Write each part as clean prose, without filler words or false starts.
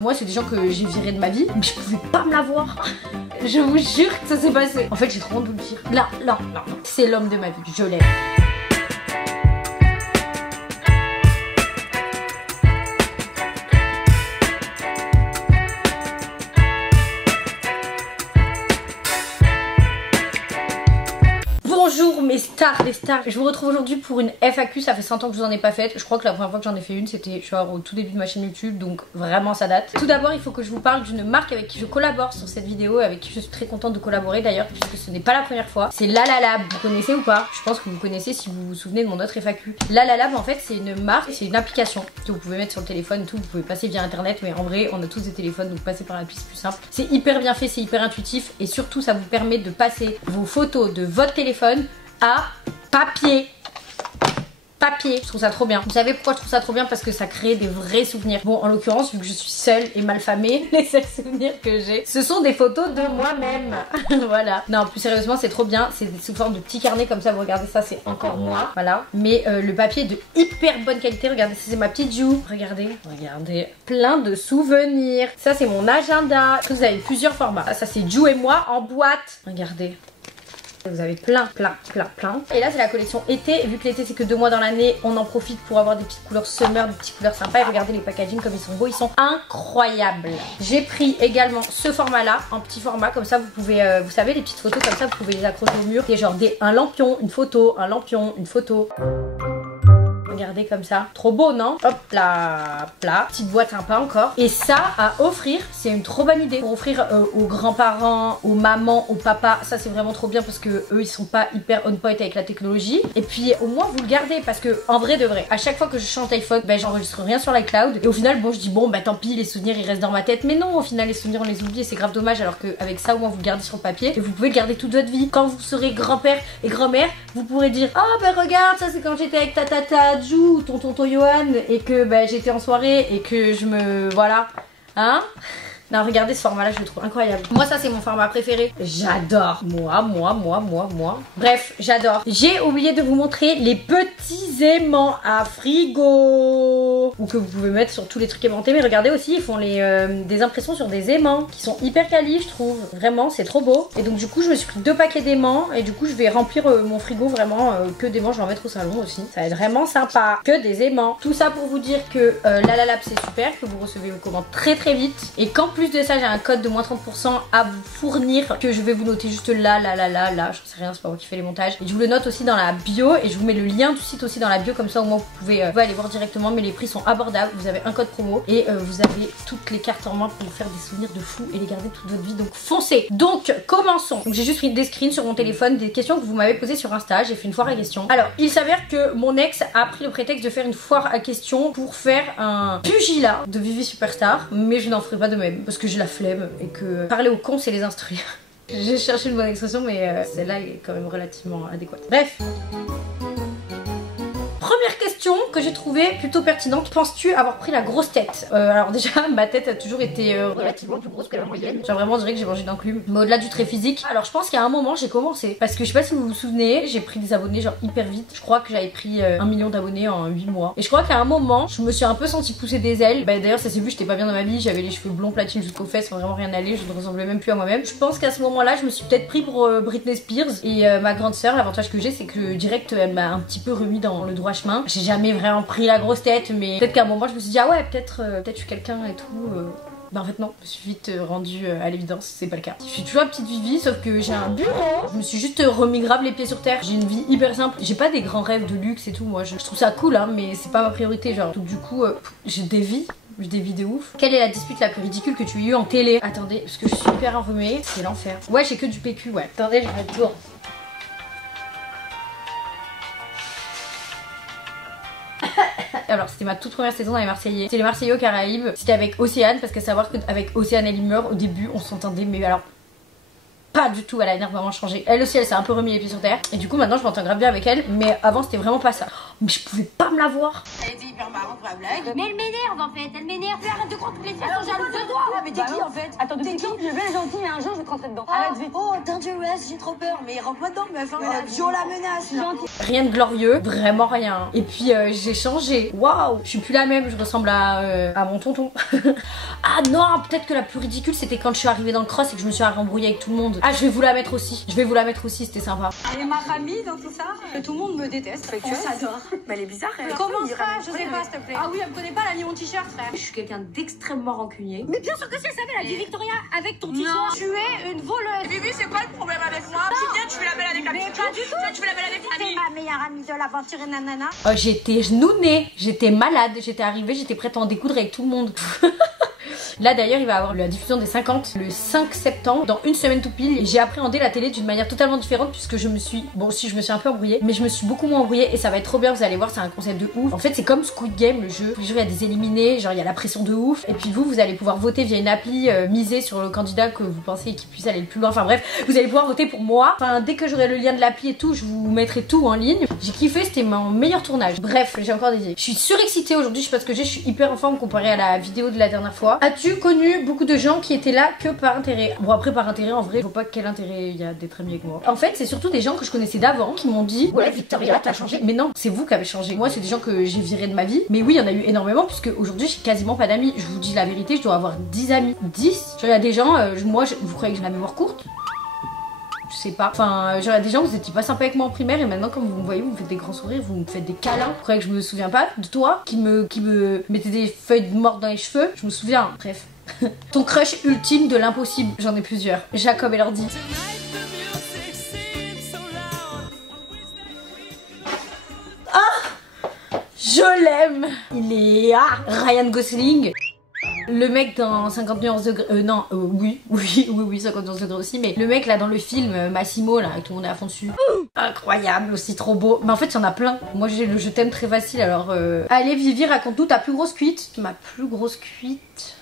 Moi, c'est des gens que j'ai virés de ma vie, mais je pouvais pas me la voir. Je vous jure que ça s'est passé. En fait, j'ai trop honte de le dire. Là, c'est l'homme de ma vie. Je l'aime. Bonjour mes stars, les stars. Je vous retrouve aujourd'hui pour une FAQ. Ça fait 100 ans que je vous en ai pas faite. Je crois que la première fois que j'en ai fait une, c'était au tout début de ma chaîne YouTube, donc vraiment ça date. Tout d'abord, il faut que je vous parle d'une marque avec qui je collabore sur cette vidéo, avec qui je suis très contente de collaborer d'ailleurs, puisque ce n'est pas la première fois. C'est Lalalab. Vous connaissez ou pas? Je pense que vous connaissez si vous vous souvenez de mon autre FAQ. Lalalab, en fait, c'est une marque, c'est une application que vous pouvez mettre sur le téléphone et tout. Vous pouvez passer via internet, mais en vrai, on a tous des téléphones, donc passer par l'appli c'est plus simple. C'est hyper bien fait, c'est hyper intuitif et surtout, ça vous permet de passer vos photos de votre téléphone à papier. Je trouve ça trop bien. Vous savez pourquoi je trouve ça trop bien? Parce que ça crée des vrais souvenirs. Bon, en l'occurrence, vu que je suis seule et malfamée, les seuls souvenirs que j'ai, ce sont des photos de moi-même. Voilà. Non, plus sérieusement, c'est trop bien. C'est sous forme de petits carnets comme ça. Vous regardez ça, c'est encore moi. Voilà. Mais le papier est de hyper bonne qualité. Regardez, c'est ma petite Jou. Regardez. Plein de souvenirs. Ça, c'est mon agenda. Vous avez plusieurs formats. Ça, c'est Jou et moi en boîte. Regardez. Vous avez plein. Et là c'est la collection été. Vu que l'été c'est que 2 mois dans l'année, on en profite pour avoir des petites couleurs summer, des petites couleurs sympas. Et regardez les packaging comme ils sont beaux, ils sont incroyables. J'ai pris également ce format là, en petit format, comme ça vous pouvez, vous savez les petites photos comme ça, vous pouvez les accrocher au mur. Et genre un lampion, une photo, un lampion, une photo. Regardez comme ça, trop beau non? Hop là, petite boîte sympa encore. Et ça à offrir, c'est une trop bonne idée pour offrir aux grands-parents, aux mamans, aux papas. Ça c'est vraiment trop bien parce que eux ils sont pas hyper on point avec la technologie. Et puis au moins vous le gardez parce que en vrai de vrai, à chaque fois que je change d'iPhone, ben j'enregistre rien sur l'iCloud. Et au final bon je dis bon bah tant pis, les souvenirs ils restent dans ma tête. Mais non, au final les souvenirs on les oublie et c'est grave dommage. Alors qu'avec ça au moins vous le gardez sur le papier et vous pouvez le garder toute votre vie. Quand vous serez grand-père et grand-mère, vous pourrez dire ah oh, bah regarde ça c'est quand j'étais avec tata Jou, tonton Johan et que bah, j'étais en soirée et que je me... voilà. Hein? Non, regardez ce format là, je le trouve incroyable. Moi ça c'est mon format préféré. J'adore. Moi. Bref, j'adore. J'ai oublié de vous montrer les petits aimants à frigo. Ou que vous pouvez mettre sur tous les trucs aimantés. Mais regardez aussi, ils font des impressions sur des aimants qui sont hyper quali, je trouve. Vraiment, c'est trop beau. Et donc du coup, je me suis pris 2 paquets d'aimants. Et du coup, je vais remplir mon frigo vraiment que d'aimants. Je vais en mettre au salon aussi. Ça va être vraiment sympa. Que des aimants. Tout ça pour vous dire que Lalalab c'est super. Que vous recevez vos commandes très vite. Et qu'en plus de ça, j'ai un code de moins 30% à vous fournir. Que je vais vous noter juste là. Je sais rien, c'est pas moi qui fais les montages. Et je vous le note aussi dans la bio. Et je vous mets le lien du site aussi dans la bio. Comme ça, au moins, vous pouvez aller voir directement. Mais les prix sont abordables. Vous avez un code promo. Et vous avez toutes les cartes en main pour vous faire des souvenirs de fou et les garder toute votre vie. Donc foncez. Donc commençons. Donc j'ai juste pris des screens sur mon téléphone des questions que vous m'avez posées sur Insta. J'ai fait une foire à questions. Alors il s'avère que mon ex a pris le prétexte de faire une foire à questions pour faire un pugilat de Vivi Superstar. Mais je n'en ferai pas de même. Parce que j'ai la flemme et que parler aux cons c'est les instruire. J'ai cherché une bonne expression mais celle-là est quand même relativement adéquate. Bref. Première question que j'ai trouvée plutôt pertinente. Penses-tu avoir pris la grosse tête? Alors déjà ma tête a toujours été relativement plus grosse que la moyenne. Genre vraiment on dirait que j'ai mangé d'enclume. Mais au-delà du trait physique. Alors je pense qu'à un moment j'ai commencé. Parce que je sais pas si vous vous souvenez, j'ai pris des abonnés genre hyper vite. Je crois que j'avais pris 1 million d'abonnés en 8 mois. Et je crois qu'à un moment je me suis un peu sentie pousser des ailes. Bah d'ailleurs ça s'est vu, j'étais pas bien dans ma vie. J'avais les cheveux blonds platine jusqu'aux fesses, vraiment rien allé. Je ne ressemblais même plus à moi-même. Je pense qu'à ce moment-là je me suis peut-être pris pour Britney Spears. Et ma grande sœur, l'avantage que j'ai c'est que direct elle m'a un petit peu remis dans le droit chemin. J'ai jamais vraiment pris la grosse tête, mais peut-être qu'à un moment je me suis dit ah ouais peut-être je suis quelqu'un et tout. Bah en fait non, je me suis vite rendue à l'évidence, c'est pas le cas. Je suis toujours la petite Vivi sauf que j'ai un bureau. Je me suis juste remis grave les pieds sur terre. J'ai une vie hyper simple. J'ai pas des grands rêves de luxe et tout. Moi je trouve ça cool hein, mais c'est pas ma priorité genre. Donc du coup j'ai des vies. J'ai des vies de ouf. Quelle est la dispute la plus ridicule que tu as eu en télé? Attendez, parce que je suis hyper enrhumée, c'est l'enfer. Ouais j'ai que du PQ ouais. Attendez, je vais le tour. Alors c'était ma toute première saison dans les Marseillais. C'était les Marseillais aux Caraïbes. C'était avec Océane parce qu'à savoir qu'avec Océane et Limeur au début on s'entendait mais alors pas du tout, elle a énormément changé. Elle aussi elle s'est un peu remis les pieds sur terre. Et du coup maintenant je m'entends grave bien avec elle. Mais avant c'était vraiment pas ça. mais je pouvais pas me la voir. Elle était hyper marrante pour la blague. Mais elle m'énerve en fait, elle m'énerve. Arrête de croire toutes les filles sont jalouses de toi. Mais t'es qui en fait? Attends, t'es qui? Je vais bien gentil, mais un jour je vais te rentrer dedans. Arrête vite. Oh, dangerous, j'ai trop peur. Mais rentre-moi dedans, meuf. Joe la menace. Rien de glorieux, vraiment rien. Et puis j'ai changé. Waouh, je suis plus la même, je ressemble à mon tonton. Ah non, peut-être que la plus ridicule c'était quand je suis arrivée dans le cross et que je me suis embrouillée avec tout le monde. Ah, je vais vous la mettre aussi. Je vais vous la mettre aussi, c'était sympa. Elle est ma famille dans tout ça. Tout le monde me déteste. On s'adore. Mais elle est bizarre. Comment ça? Je sais pas, s'il te plaît. Ah oui, elle me connaît pas, elle a mis mon t-shirt, frère. Je suis quelqu'un d'extrêmement rancunier. Mais bien sûr que si elle savait, elle a dit Victoria avec ton t-shirt. Non. Tu es une voleuse. Bibi, c'est quoi le problème avec moi? Tu viens, tu fais la belle avec la Mais petite pas du tout. Tu fais la belle avec C'est l'ami. ma meilleure amie de l'aventure et nanana. Oh, j'étais genounée, j'étais malade, j'étais arrivée, j'étais prête à en découdre avec tout le monde. Là d'ailleurs il va y avoir la diffusion des 50 le 5 septembre, dans une semaine tout pile. J'ai appréhendé la télé d'une manière totalement différente puisque je me suis, bon si je me suis un peu embrouillée, mais je me suis beaucoup moins embrouillée et ça va être trop bien, vous allez voir, c'est un concept de ouf. En fait c'est comme Squid Game le jeu, tous les jours il y a des éliminés, genre il y a la pression de ouf. Et puis vous allez pouvoir voter via une appli, miser sur le candidat que vous pensez qui puisse aller le plus loin. Enfin bref, vous allez pouvoir voter pour moi. Enfin dès que j'aurai le lien de l'appli et tout, je vous mettrai tout en ligne. J'ai kiffé, c'était mon meilleur tournage. Bref, j'ai encore des idées. Je suis surexcitée aujourd'hui, je sais pas ce que j'ai, je suis hyper en forme comparé à la vidéo de la dernière fois. As-tu connu beaucoup de gens qui étaient là que par intérêt? Bon après par intérêt en vrai je vois pas quel intérêt il y a d'être ami avec moi. En fait c'est surtout des gens que je connaissais d'avant qui m'ont dit ouais Victoria t'as changé. Mais non, c'est vous qui avez changé. Moi c'est des gens que j'ai virés de ma vie. Mais oui il y en a eu énormément puisque aujourd'hui j'ai quasiment pas d'amis. Je vous dis la vérité, je dois avoir 10 amis. 10. Genre il y a des gens, vous croyez que j'ai la mémoire courte? Je sais pas. Enfin, genre, il y a des gens, vous étiez pas sympa avec moi en primaire et maintenant, quand vous me voyez, vous me faites des grands sourires, vous me faites des câlins. Vous croyez que je me souviens pas de toi qui me mettait des feuilles mortes dans les cheveux? Je me souviens. Bref. Ton crush ultime de l'impossible. J'en ai plusieurs. Jacob Elordi. Ah! Je l'aime! Il est. Ah! Ryan Gosling. Le mec dans 50 nuances de degrés, oui, 50 nuances de degrés aussi, mais le mec là dans le film, Massimo là, tout le monde est à fond dessus. Incroyable, aussi trop beau. Mais en fait, il y en a plein. Moi j'ai le je t'aime très facile, alors allez Vivi, raconte-nous ta plus grosse cuite. Ma plus grosse cuite.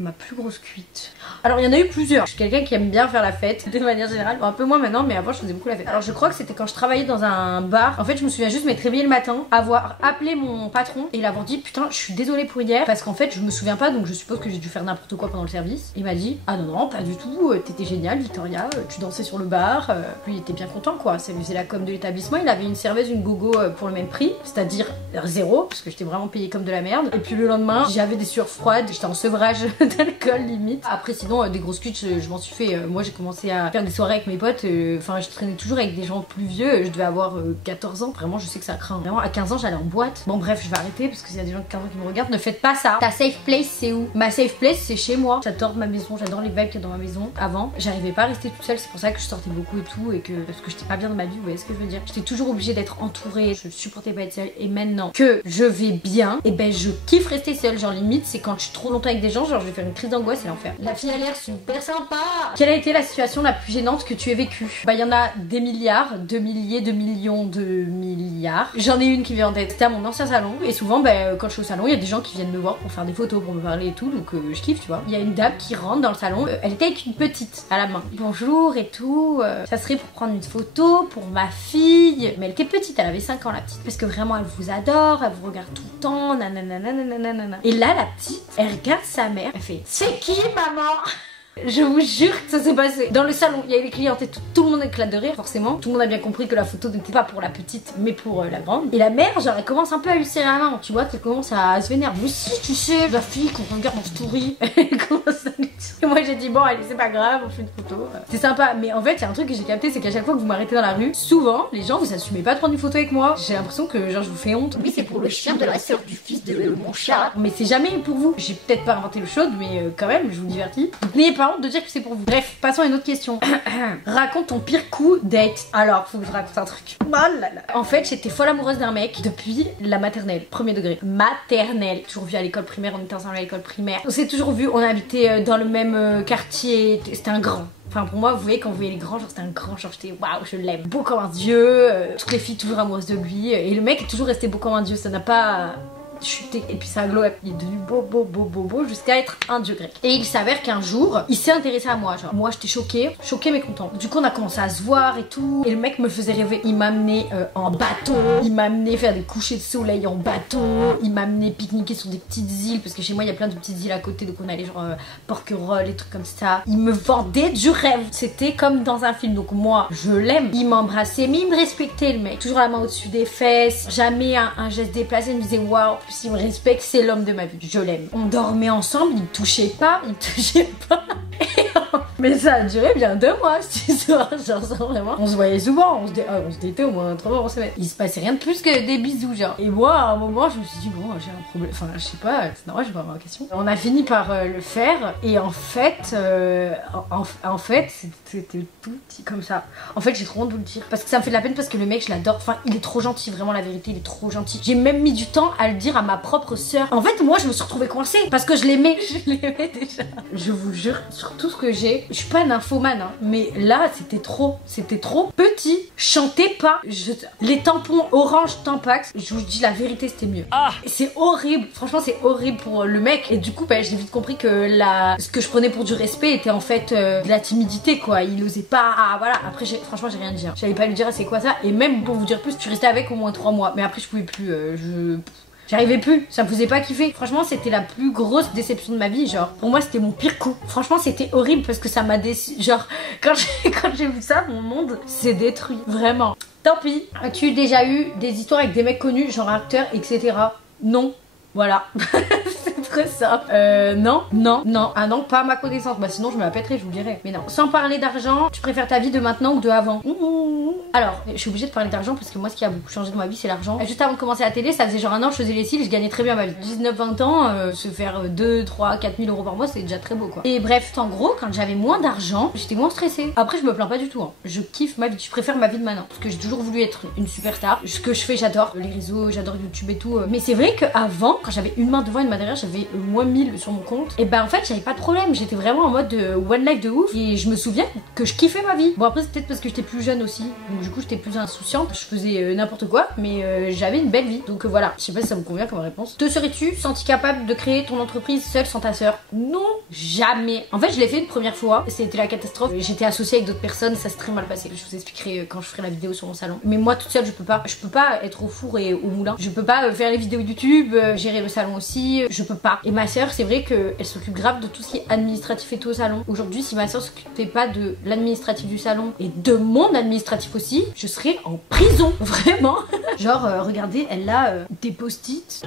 Ma plus grosse cuite. Alors il y en a eu plusieurs. Je suis quelqu'un qui aime bien faire la fête de manière générale. Bon, un peu moins maintenant, mais avant je faisais beaucoup la fête. Alors je crois que c'était quand je travaillais dans un bar. En fait je me souviens juste m'être réveillée le matin, avoir appelé mon patron et l'avoir dit putain je suis désolée pour hier parce qu'en fait je me souviens pas, donc je suppose que j'ai dû faire n'importe quoi pendant le service. Il m'a dit ah non pas du tout, t'étais géniale Victoria, tu dansais sur le bar. Lui il était bien content quoi, ça lui faisait la com de l'établissement. Il avait une serveuse, une gogo pour le même prix, c'est-à-dire 0 parce que j'étais vraiment payée comme de la merde. Et puis le lendemain j'avais des sueurs froides, j'étais en sevrage d'alcool limite. Après sinon des grosses cuites je m'en suis fait. Moi j'ai commencé à faire des soirées avec mes potes, enfin je traînais toujours avec des gens plus vieux, je devais avoir 14 ans, vraiment je sais que ça craint. Vraiment à 15 ans j'allais en boîte. Bon bref je vais arrêter parce que s'il y a des gens de 15 ans qui me regardent, ne faites pas ça. Ta safe place c'est où? Ma safe place c'est chez moi. J'adore ma maison, j'adore les vibes qu'il y a dans ma maison. Avant j'arrivais pas à rester toute seule, c'est pour ça que je sortais beaucoup et tout, et que parce que j'étais pas bien dans ma vie, vous voyez ce que je veux dire. J'étais toujours obligée d'être entourée, je supportais pas être seule, et maintenant que je vais bien, et ben je kiffe rester seule. Genre limite c'est quand je suis trop longtemps avec des gens, genre je vais faire une crise d'angoisse et l'enfer. La fille a l'air super sympa. Quelle a été la situation la plus gênante que tu aies vécue? Bah il y en a des milliards, 2 milliers, 2 millions de milliards. J'en ai une qui vient en tête, c'était à mon ancien salon, et souvent bah, quand je suis au salon il y a des gens qui viennent me voir pour faire des photos, pour me parler et tout, donc je kiffe tu vois. Il y a une dame qui rentre dans le salon, elle était avec une petite à la main. Bonjour et tout, ça serait pour prendre une photo pour ma fille. Mais elle était petite, elle avait 5 ans la petite, parce que vraiment elle vous adore, elle vous regarde tout le temps, nanana. Et là la petite, elle regarde sa mère, elle fait c'est qui maman? Je vous jure que ça s'est passé. Dans le salon, il y a eu les clientes et tout le monde éclate de rire, forcément. Tout le monde a bien compris que la photo n'était pas pour la petite, mais pour la grande. Et la mère, genre, elle commence un peu à lui serrer la main. Tu vois qu'elle commence à se vénérer. Mais si, tu sais, la fille qu'on regarde en story, elle commence à lui dire. Et moi, j'ai dit, bon, allez, c'est pas grave, on fait une photo. C'est sympa. Mais en fait, il y a un truc que j'ai capté, c'est qu'à chaque fois que vous m'arrêtez dans la rue, souvent, les gens, vous assumez pas de prendre une photo avec moi. J'ai l'impression que, genre, je vous fais honte. Oui, c'est pour le chien de la sœur du fils de mon chat. Mais c'est jamais pour vous. J'ai peut-être pas inventé le chaude, mais quand même, je vous divertis. Donc, n'ayez pas honte de dire que c'est pour vous. Bref, passons à une autre question. Raconte ton pire coup date. Alors, faut que je raconte un truc. Oh là là. En fait, j'étais folle amoureuse d'un mec depuis la maternelle, premier degré. Maternelle. Toujours vu à l'école primaire, on était ensemble à l'école primaire. On s'est toujours vu, on habitait dans le même quartier. C'était un grand. Enfin pour moi vous voyez quand vous voyez les grands, genre c'était un grand, genre j'étais waouh je l'aime, beau comme un dieu, toutes les filles toujours amoureuses de lui, et le mec est toujours resté beau comme un dieu, ça n'a pas chuté. Et puis ça a glow up. Il est devenu beau jusqu'à être un dieu grec. Et il s'avère qu'un jour, il s'est intéressé à moi. Genre, moi j'étais choquée mais contente. Du coup, on a commencé à se voir et tout. Et le mec me faisait rêver. Il m'a amené en bateau. Il m'a amené faire des couchers de soleil en bateau. Il m'a amené pique-niquer sur des petites îles. Parce que chez moi, il y a plein de petites îles à côté. Donc on allait genre Porquerolles, des trucs comme ça. Il me vendait du rêve. C'était comme dans un film. Donc moi, je l'aime. Il m'embrassait, mais il me respectait, le mec. Toujours la main au-dessus des fesses. Jamais un geste déplacé. Il me disait waouh, plus il me respecte, c'est l'homme de ma vie. Je l'aime. On dormait ensemble. Il me touchait pas. Mais ça a duré bien 2 mois cette histoire, genre ça vraiment. On se voyait souvent, on se datait au moins 3 mois en semaine. Il se passait rien de plus que des bisous genre. Et moi à un moment je me suis dit bon j'ai un problème, enfin je sais pas, c'est normal je vais avoir ma question. On a fini par le faire et en fait c'était tout petit comme ça. En fait j'ai trop honte de vous le dire parce que ça me fait de la peine parce que le mec je l'adore, enfin il est trop gentil, vraiment la vérité il est trop gentil. J'ai même mis du temps à le dire à ma propre sœur. En fait moi je me suis retrouvée coincée parce que je l'aimais déjà. Je vous jure sur tout ce que j'ai. Je suis pas nymphomane hein, mais là c'était trop petit. Chantez pas. Les tampons orange Tampax, je vous dis la vérité c'était mieux. C'est horrible, franchement c'est horrible pour le mec. Et du coup bah, j'ai vite compris que ce que je prenais pour du respect était en fait de la timidité quoi. Il osait pas, voilà. Après franchement j'ai rien dit hein. J'allais pas lui dire c'est quoi ça. Et même pour vous dire plus, je suis restée avec au moins 3 mois. Mais après je pouvais plus, j'arrivais plus, ça me faisait pas kiffer. Franchement, c'était la plus grosse déception de ma vie. Genre, pour moi, c'était mon pire coup. Franchement, c'était horrible parce que ça m'a déçu. Genre, quand j'ai vu ça, mon monde s'est détruit. Vraiment. Tant pis. As-tu déjà eu des histoires avec des mecs connus, genre acteurs, etc. Non. Voilà. C'est très simple. Non. Ah non, pas à ma connaissance. Bah sinon je me la pèterais, je vous le dirais. Mais non. Sans parler d'argent, tu préfères ta vie de maintenant ou de avant? Alors, je suis obligée de parler d'argent parce que moi ce qui a beaucoup changé dans ma vie c'est l'argent. Juste avant de commencer la télé, ça faisait genre 1 an, je faisais les cils, je gagnais très bien ma vie. 19-20 ans, se faire 2, 3, 4 000 euros par mois, c'est déjà très beau quoi. Et bref, en gros, quand j'avais moins d'argent, j'étais moins stressée. Après, je me plains pas du tout. Hein. Je kiffe ma vie, je préfère ma vie de maintenant. Parce que j'ai toujours voulu être une superstar. Ce que je fais, j'adore les réseaux, j'adore YouTube et tout. Mais c'est vrai qu'avant, quand j'avais une main devant et une main derrière, j'avais moins 1000 sur mon compte. Et ben en fait, j'avais pas de problème. J'étais vraiment en mode one life de ouf. Et je me souviens que je kiffais ma vie. Bon, après, c'est peut-être parce que j'étais plus jeune aussi. Donc, du coup, j'étais plus insouciante. Je faisais n'importe quoi. Mais j'avais une belle vie. Donc voilà. Je sais pas si ça me convient comme réponse. Te serais-tu senti capable de créer ton entreprise seule sans ta sœur? Non, jamais. En fait, je l'ai fait une première fois. C'était la catastrophe. J'étais associée avec d'autres personnes. Ça s'est très mal passé. Je vous expliquerai quand je ferai la vidéo sur mon salon. Mais moi, toute seule, je peux pas. Je peux pas être au four et au moulin. Je peux pas faire les vidéos YouTube, gérer le salon aussi. Je peux pas. Et ma sœur, c'est vrai qu'elle s'occupe grave de tout ce qui est administratif et tout au salon. Aujourd'hui, si ma sœur s'occupait pas de l'administratif du salon et de mon administratif aussi, je serais en prison. Vraiment. Genre, regardez, elle a des post-it,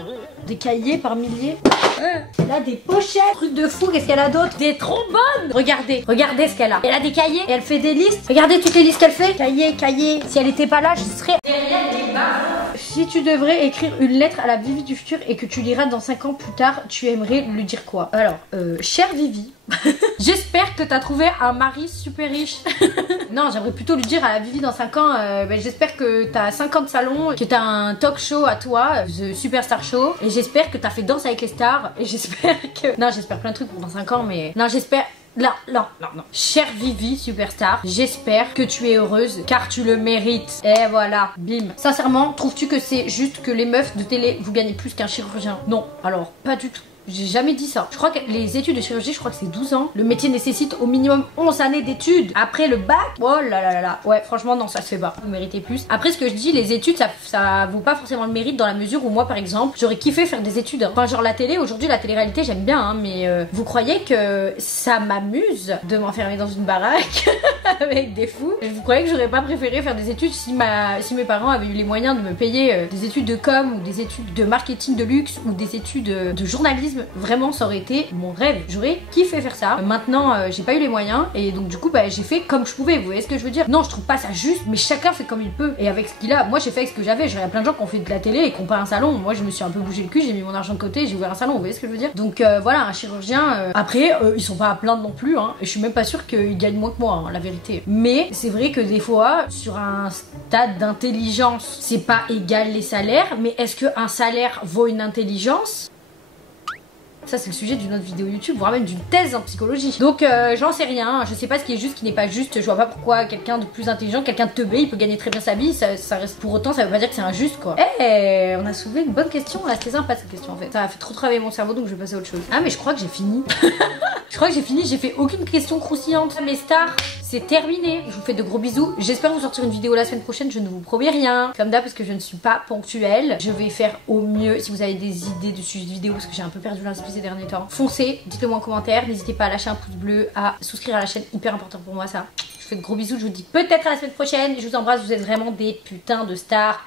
des cahiers par milliers. Elle a des pochettes. Truc de fou, qu'est-ce qu'elle a d'autre? Des trombones. Regardez ce qu'elle a. Elle a des cahiers et elle fait des listes. Regardez toutes les listes qu'elle fait. Cahier. Si elle était pas là, je serais derrière les barres. Si tu devrais écrire une lettre à la Vivi du futur et que tu liras dans 5 ans plus tard, tu aimerais lui dire quoi? Alors, chère Vivi, j'espère que t'as trouvé un mari super riche. Non, j'aimerais plutôt lui dire à la Vivi dans 5 ans, j'espère que t'as 50 salons, que t'as un talk show à toi, The Superstar Show, et j'espère que t'as fait Danse avec les stars, et j'espère que... Non, j'espère plein de trucs pour dans 5 ans, mais... Non, j'espère... Non. Chère Vivi, superstar, j'espère que tu es heureuse car tu le mérites. Et voilà, bim. Sincèrement, trouves-tu que c'est juste que les meufs de télé vous gagnez plus qu'un chirurgien? Non, alors pas du tout. J'ai jamais dit ça. Je crois que les études de chirurgie, je crois que c'est 12 ans. Le métier nécessite au minimum 11 années d'études. Après le bac, oh là là. Ouais, franchement, non, ça se fait pas. Vous méritez plus. Après, ce que je dis, les études, ça vaut pas forcément le mérite dans la mesure où moi, par exemple, j'aurais kiffé faire des études. Enfin, genre la télé, aujourd'hui, la télé-réalité, j'aime bien, hein, mais vous croyez que ça m'amuse de m'enfermer dans une baraque avec des fous? Vous croyez que j'aurais pas préféré faire des études si mes parents avaient eu les moyens de me payer des études de com ou des études de marketing de luxe ou des études de journalisme? Vraiment, ça aurait été mon rêve. J'aurais kiffé faire ça. Maintenant, j'ai pas eu les moyens et donc du coup, j'ai fait comme je pouvais. Vous voyez ce que je veux dire? Non, je trouve pas ça juste, mais chacun fait comme il peut. Et avec ce qu'il a, moi j'ai fait avec ce que j'avais. J'ai plein de gens qui ont fait de la télé et qui ont pas un salon. Moi, je me suis un peu bougé le cul, j'ai mis mon argent de côté, j'ai ouvert un salon. Vous voyez ce que je veux dire? Donc voilà, un chirurgien. Après, ils sont pas à plaindre non plus. Hein, et je suis même pas sûre qu'ils gagnent moins que moi, hein, la vérité. Mais c'est vrai que des fois, sur un stade d'intelligence, c'est pas égal les salaires. Mais est-ce qu'un salaire vaut une intelligence? Ça c'est le sujet d'une autre vidéo YouTube, voire même d'une thèse en psychologie. Donc j'en sais rien, je sais pas ce qui est juste, ce qui n'est pas juste. Je vois pas pourquoi quelqu'un de plus intelligent, quelqu'un de teubé, il peut gagner très bien sa vie. Ça reste pour autant, ça veut pas dire que c'est injuste quoi. Eh, on a soulevé une bonne question là, c'était sympa cette question en fait. Ça a fait trop travailler mon cerveau donc je vais passer à autre chose. Ah mais je crois que j'ai fini. Je crois que j'ai fini, j'ai fait aucune question croustillante. Mes stars, c'est terminé. Je vous fais de gros bisous. J'espère vous sortir une vidéo la semaine prochaine, je ne vous promets rien. Comme d'hab parce que je ne suis pas ponctuelle. Je vais faire au mieux. Si vous avez des idées de sujets de vidéo parce que j'ai un peu perdu l'inspiration ces derniers temps, foncez, dites-le moi en commentaire. N'hésitez pas à lâcher un pouce bleu, à souscrire à la chaîne, hyper important pour moi ça. Je vous fais de gros bisous, je vous dis peut-être à la semaine prochaine. Je vous embrasse, vous êtes vraiment des putains de stars.